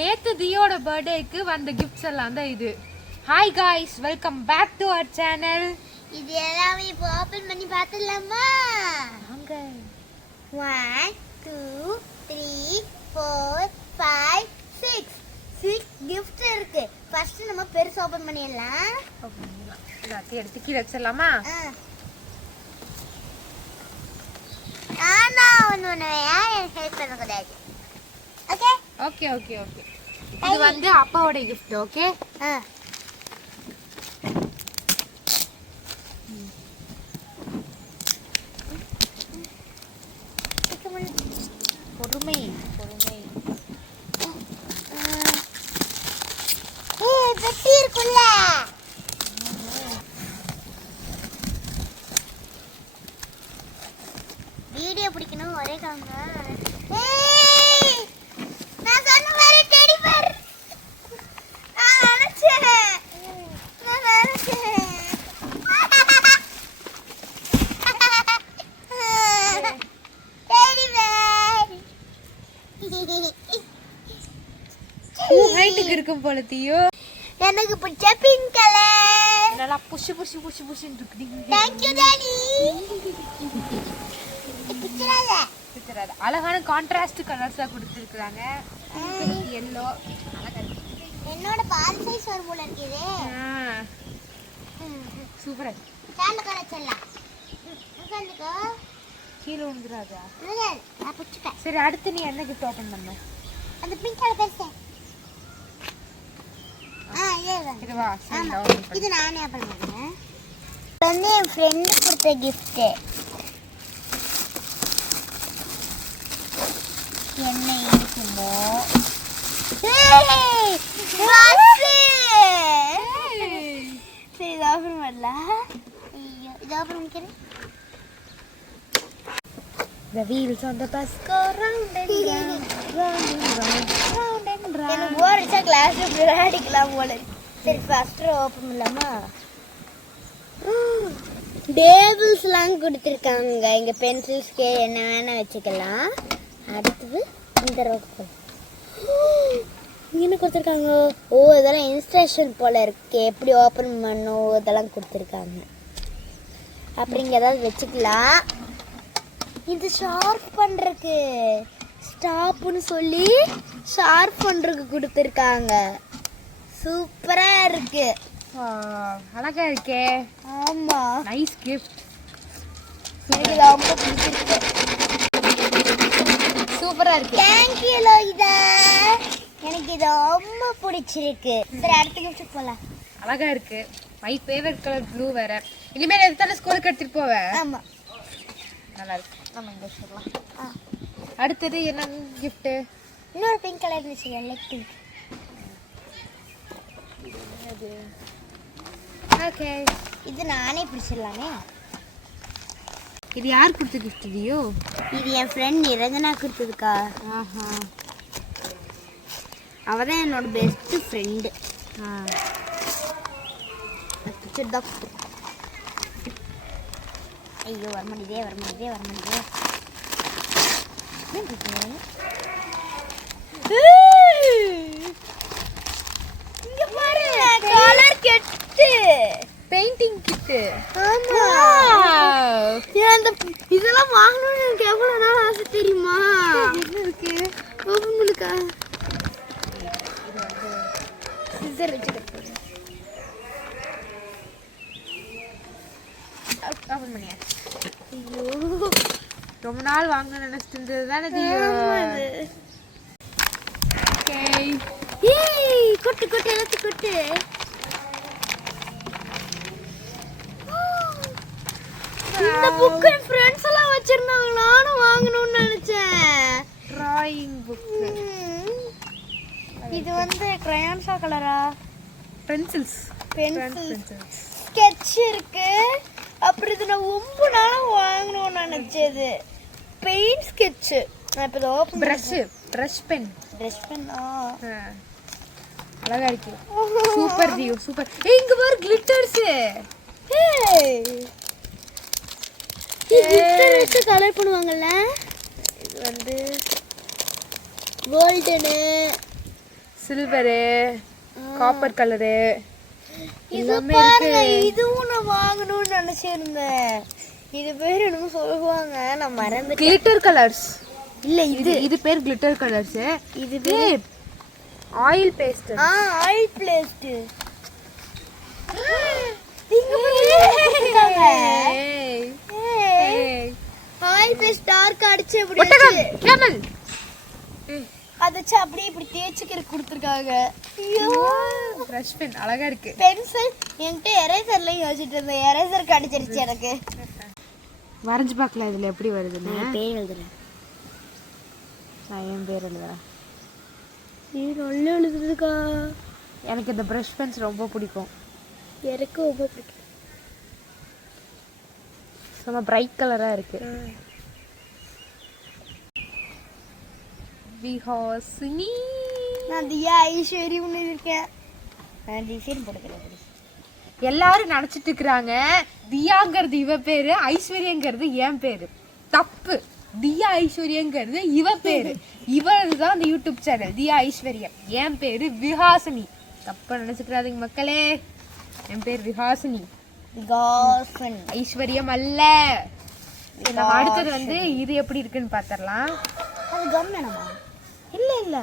நேத்து தியோட பர்த்டேக்கு வந்த கிஃப்ட்ஸ் எல்லாம் தான் இது. Hi guys, welcome back to our channel. இது எல்லாமே இப்போ ஓபன் பண்ணி பார்த்துடலாமா? வாங்க. 1 2 3 4 5 6 gift இருக்கு. ஃபர்ஸ்ட் நம்ம பெருசு ஓபன் பண்ணிடலாம். எல்லாத்தையும் எடுத்து கீழே வச்சிடலாமா? ஆனா ஒன்னு யார் ஹெல்ப் பண்ண கூடாது. Okay okay okay okay. இது வந்து அப்பாவோட gift. ஓகே. பொறுமை பொறுமை. பெட்டி இருக்குல்ல. வீடியோ பிடிக்கணும் ஒரே காங்க. நான் சொன்ன மாதிரி டெடி பேர். நான் நினைச்சேன். Teddy bear. ஹைட்டுக்கு இருக்கும் போல தியோ. எனக்கு பிடிச்ச பிங்க் கலர். நல்லா புஷ் புஷ் புஷ் புஷ்ன்னு இருக்கு. Thank you daddy. பிச்சராத. அழகான கான்ட்ராஸ்ட் கலர்ஸா கொடுத்திருக்காங்க. yellow அழகா இருக்கு. என்னோட பால் சைஸ் ஒரு போல இருக்குது. சூப்பரா சால கலச்சலாம். உட்கார்ந்துக்கோ. கீழ விழுந்துறாதா? இல்ல நான் புடிச்சிட்டேன். சரி, அடுத்து நீ என்ன gift ஓபன் பண்ணு? அந்த பிங்க் கலர் பெருசு. இதுவா? சரி, ஓபன் பண்ணு. இது நானே ஓபன் பண்ணேன். வந்து என் ஃப்ரெண்ட் கொடுத்த gift. என்ன இருக்குமோ? ஏய்! வாசி! சரி, இது ஓபன் பண்ணலாம். ஐயோ, இது ஓபன் பண்ணிக்கிறேன். The wheels on the bus go round and round, round and round, round and round. எனக்கு போர் அடிச்சா கிளாஸ்ல விளையாடிக்கலாம் போல. சரி, ஃபர்ஸ்ட் ஓபன் பண்ணலாமா? டேபிள்ஸ்லாம் கொடுத்துருக்காங்க. இங்கே பென்சில்ஸ்க்கு என்ன வேணா வச்சுக்கலாம். அடுத்தது இந்த ரோக்கு என்ன கொடுத்துருக்காங்க? ஓ, இதெல்லாம் இன்ஸ்ட்ரக்ஷன் போல இருக்கு. எப்படி ஓப்பன் பண்ணும் இதெல்லாம் கொடுத்துருக்காங்க. அப்படிங்க ஏதாவது வச்சுக்கலாம். இது ஷார்ப் பண்ணுறதுக்கு ஸ்டாப்னு சொல்லி ஷார்ப் பண்ணுறதுக்கு கொடுத்துருக்காங்க. சூப்பராக இருக்கு. அழகா இருக்கே. ஆமா, நைஸ் gift. எனக்கு ரொம்ப பிடிச்சிருக்கு. சூப்பரா இருக்கு. Thank you Lohitha. எனக்கு இது ரொம்ப பிடிச்சிருக்கு. சரி, அடுத்த கிஃப்ட் போலாம். அழகா இருக்கு. மை ஃபேவரட் கலர் ப்ளூ வேற. இனிமேல் எதுதானே ஸ்கூலுக்கு எடுத்துட்டு போவேன். ஆமா, நல்லா இருக்கு. நம்ம இங்க வச்சிடலாம். அடுத்தது என்ன gift? இன்னொரு பிங்க் கலர் இருந்துச்சு, லைக் பிங்க். ஓகே, இது நானே பிடிச்சிடலாமே. இது யார் கொடுத்த gift தியோ? இது என் ஃப்ரெண்ட் நிரஞ்சனா கொடுத்ததுக்கா. ஆஹா, அவ தான் என்னோட பெஸ்ட் ஃப்ரெண்டு. பிடிச்சதா. ஐயோ, வரமாட்டேதே. இங்க பாரு, கலர் கெட்டு பெயிண்டிங் கிட். ஆமா, அந்த இதெல்லாம் வாங்கணும்னு எனக்கு எவ்வளவு நாள் ஆசை தெரியுமா? என்ன இருக்கு? ஓபன் பண்ணுக்கா. சிசர் வச்சு கட் பண்ணு. ஓபன் பண்ணியா? ஐயோ, ரொம்ப நாள் வாங்க நினைச்சிட்டு இருந்தது தானே தியோ. ஓகே. ஏய், கொட்டு எல்லாத்தையும் கொட்டு. இந்த புக் என் ஃப்ரெண்ட்ஸ் எல்லாம் வச்சிருந்தாங்க. நானும் வாங்கணும்னு நினைச்சேன். Drawing book. இது வந்து கிரையான்ஸா கலரா? பென்சில்ஸ். பென்சில்ஸ். ஸ்கெட்ச் இருக்கு. அப்புறம் இது நான் ரொம்ப நாளா வாங்கணும்னு நினைச்சது. Paint sketch. நான் இப்போ ஓபன் பிரஷ் பென். அழகா இருக்கு. சூப்பர் தியோ, சூப்பர். இங்க பாரு கிளிட்டர்ஸ். கிளிட்டர் வச்சு கலர் பண்ணுவாங்கல்ல. இது வந்து கோல்டனு சில்வரு, காப்பர் கலரு இது எல்லாமே பாருங்க, இருக்கு. இதுவும் நான் வாங்கணும்னு நினைச்சிருந்தேன். இது பேர் என்னமோ சொல்லுவாங்க, நான் மறந்துட்டேன். Glitter colours. இல்ல இது பேர் கிளிட்டர் கலர்ஸ். இது பேர் oil paste. Oil paste. Oil paste dark அடிச்சு இப்படி கேமல் அதச்சு அப்படியே இப்படி தேய்ச்சிக்கிற கொடுத்துருக்காங்க. பிரஷ் பென் அழகா இருக்கு. பென்சில் என்கிட்ட எரேசர்லையும் யோசிச்சுட்டு இருந்தேன், எரேசர் கடிச்சிருச்சு எனக்கு. வரைஞ்சு பார்க்கல இதுல எப்படி வருதுன்னு. பேர் எழுதுறேன், நான் என் பேர் எழுதுறேன். இது நல்லா எழுதுதுக்கா. எனக்கு இந்த பிரஷ் பென்ஸ் ரொம்ப பிடிக்கும். எனக்கு ரொம்ப பிடிக்கும். சும்மா பிரைட் கலரா இருக்கு. விஹாசினி. நான் தியா ஐஸ்வர்யம் இருக்கேன். நான் டிசைன் போட்டுக்கிறேன். எல்லாரும் நினைச்சிட்டு இருக்கிறாங்க தியாங்கிறது இவ பேரு, ஐஸ்வர்யங்கிறது என் பேரு. தப்பு. தியா ஐஸ்வர்யங்கிறது இவ பேரு. இவரு தான் அந்த யூடியூப் சேனல் தியா ஐஸ்வர்யம். என் பேரு விஹாசினி. தப்பா நினைச்சுக்கிறாதீங்க மக்களே. என் பேர் விஹாசினி, ஐஸ்வர்யம் அல்ல. நம்ம அடுத்தது வந்து இது எப்படி இருக்குன்னு பாத்திரலாம். அது கம் வேணாமா? இல்ல இல்ல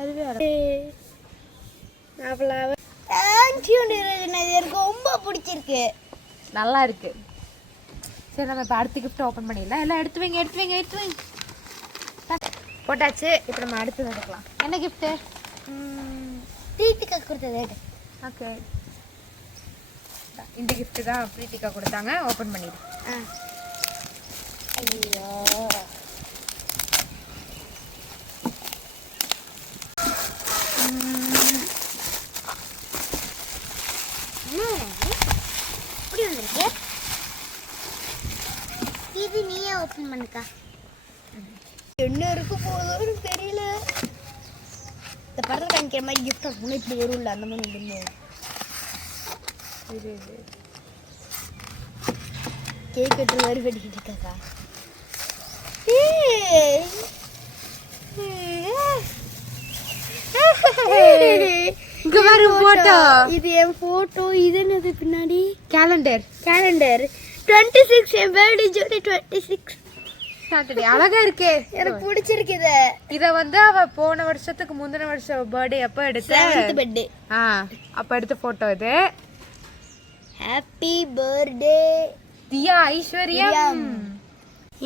அதுவே தேங்க்யூ நிரஞ்சனா, இது எனக்கு ரொம்ப பிடிச்சிருக்கு. நல்லா இருக்கு. சரி நம்ம இப்போ அடுத்த கிஃப்ட் ஓப்பன் பண்ணிடலாம். எல்லாம் எடுத்து வைங்க எடுத்து வைங்க எடுத்து வைங்க. போட்டாச்சு. இப்போ நம்ம அடுத்து எடுக்கலாம். என்ன கிஃப்ட்டு? பிரீத்திகா கொடுத்தது. ஓகே, இந்த கிஃப்ட் தான் பிரீத்திகா கொடுத்தாங்க. ஓப்பன் பண்ணிடு. ஐயோ, எப்படி வந்திருக்கு? இது நீயே ஓப்பன் பண்ணுக்கா. என்ன இருக்கு போதும்னு தெரியல. இந்த படத்தில் காமிக்கிற மாதிரி கிஃப்ட் முன்னே இப்படி வரும்ல, அந்த மாதிரி இல்லைங்க. கேக் வெட்டுற மாதிரி வெட்டிக்கிட்டு இருக்காக்கா. இங்க பாரு போட்டோ. இது என் போட்டோ. இது என்னது பின்னாடி? கேலண்டர். 26 என் பர்த்டே ஜூலை 26 சாட்டர்டே. அழகா இருக்கே, எனக்கு பிடிச்சிருக்கு. இத வந்து அவ போன வருஷத்துக்கு முந்தின வருஷம் பர்த்டே அப்ப எடுத்த 7th பர்த்டே அப்ப எடுத்த போட்டோ இது. ஹாப்பி பர்த்டே தியா ஐஸ்வர்யம்.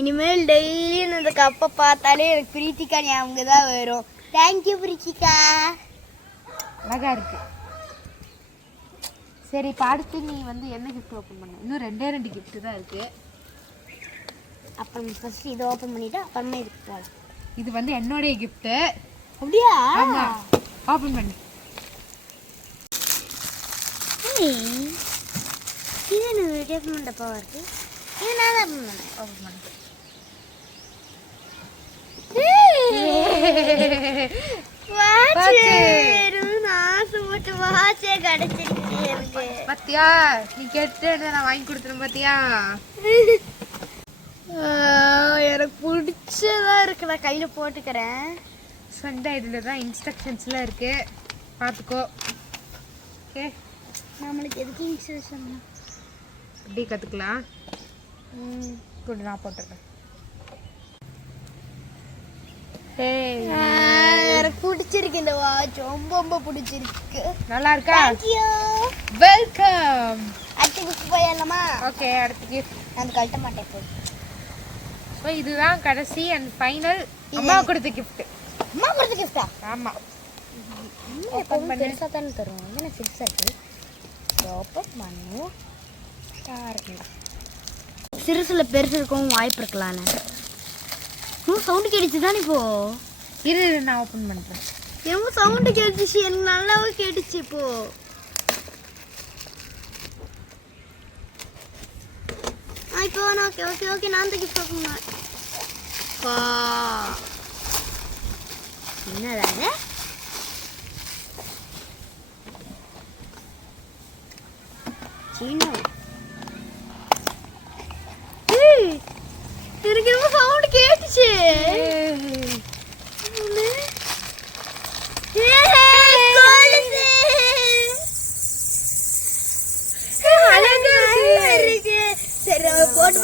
இனிமேல் டெய்லி இந்த கப்பை பார்த்தாலே எனக்கு பிரீத்திகா ஞாபகம் தான் வரும். தேங்க்யூ பிரீத்திகா. அழகா இருக்கு. சரி இப்போ அடுத்து நீ வந்து என்ன கிஃப்ட் ஓப்பன் பண்ண? இன்னும் 2 கிஃப்ட் தான் இருக்கு. அப்புறம் ஃபர்ஸ்ட் இதை ஓப்பன் பண்ணிட்டு அப்புறமா இதுக்கு போகலாம். இது வந்து என்னோடைய கிஃப்ட். அப்படியா? ஆமா, ஓப்பன் பண்ணு. இது என்ன டேப்மெண்ட் டப்பாவா இருக்கு? இது நான் தான் ஓப்பன் பண்ணு. பாத்தியா, நீ கேட்டு நான் வாங்கி கொடுத்துறேன். பாத்தியா, எனக்கு பிடிச்சதா இருக்கு. நான் கையில போட்டுக்கிறேன். சொந்த இதுல தான் இன்ஸ்ட்ரக்ஷன்ஸ்லாம் இருக்கு, பாத்துக்கோ. ஓகே, நம்மளுக்கு எதுக்கு இன்ஸ்ட்ரக்ஷன்? எப்படி கத்துக்கலாம்? கொண்டு நான் போட்டுறேன். எனக்கு பிடிச்சிருக்கு இந்த வாட்ச். ரொம்ப ரொம்ப பிடிச்சிருக்கு. நல்லா இருக்கா? Thank you, welcome. அடுத்த கிஃப்ட் போயிடலாமா? ஓகே, அடுத்த கிஃப்ட் நான் கழட்ட மாட்டேன் இப்போ. ஸோ இதுதான் கடைசி அண்ட் ஃபைனல் அம்மா கொடுத்த கிஃப்ட். அம்மா கொடுத்த கிஃப்டா? ஆமாம். ஓப்பன் பண்ணி பெருசாக தானே தருவோம். என்ன பெருசாக இருக்கு? ஓப்பன் பண்ணும். சிறுசில் பெருசு இருக்கவும் வாய்ப்பு இருக்கலான்னு. சவுண்டு கேட்டுச்சு தானே இப்போ? இரு நான் ஓப்பன் பண்ணுறேன். என்னமோ சவுண்டு கேட்டுச்சு, எனக்கு நல்லாவே கேட்டுச்சு இப்போ. இப்போ ஓகே ஓகே ஓகே, நான் தான் கிஃப்ட் ஓப்பன் பண்ணேன். என்னதாங்க? சீனோ எனக்கு ரொம்ப சவுண்ட் கேட்டுச்சு.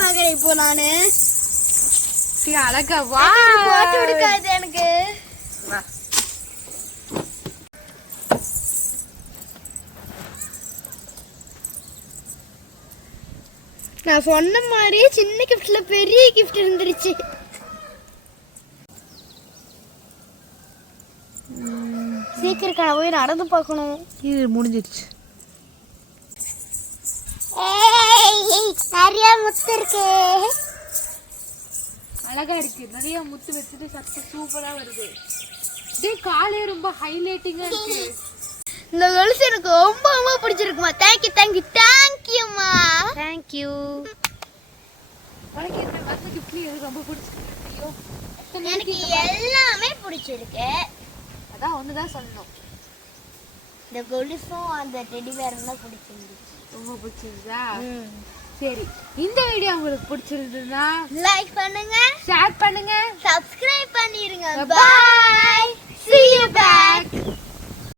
பாக்குறேன் இப்போ நானு. அழகா வா போட்டு விடுக்காது எனக்கு. நான் சொன்ன மாதிரி சின்ன கிஃப்ட்ல பெரிய கிஃப்ட் இருந்துருச்சு. சீக்கிரம் போய் நடந்து பார்க்கணும். இது முடிஞ்சிருச்சு. நிறைய முத்து இருக்கு. அழகா இருக்கு. நிறைய முத்து வச்சுட்டு சத்தம் சூப்பரா வருது. இதே காலே ரொம்ப ஹைலைட்டிங்கா இருக்கு. இந்த கொலுசு எனக்கு ரொம்ப ரொம்ப பிடிச்சிருக்குமா. தேங்க்யூ தேங்க்யூ தேங்க்யூமா. தேங்க்யூ. உனக்கு என்ன வந்த கிஃப்ட்ல எது ரொம்ப பிடிச்சிருக்கு? எனக்கு எல்லாமே பிடிச்சிருக்கு. அதான் ஒண்ணுதான் சொல்லணும். இந்த கொலுசும் அந்த டெடி பேரும் தான் பிடிச்சிருந்துச்சு. ரொம்ப பிடிச்சிருந்தா? சரி, இந்த வீடியோ உங்களுக்கு பிடிச்சிருந்ததுன்னா லைக் பண்ணுங்க, ஷேர் பண்ணுங்க, சப்ஸ்கிரைப் பண்ணிருங்க. பை.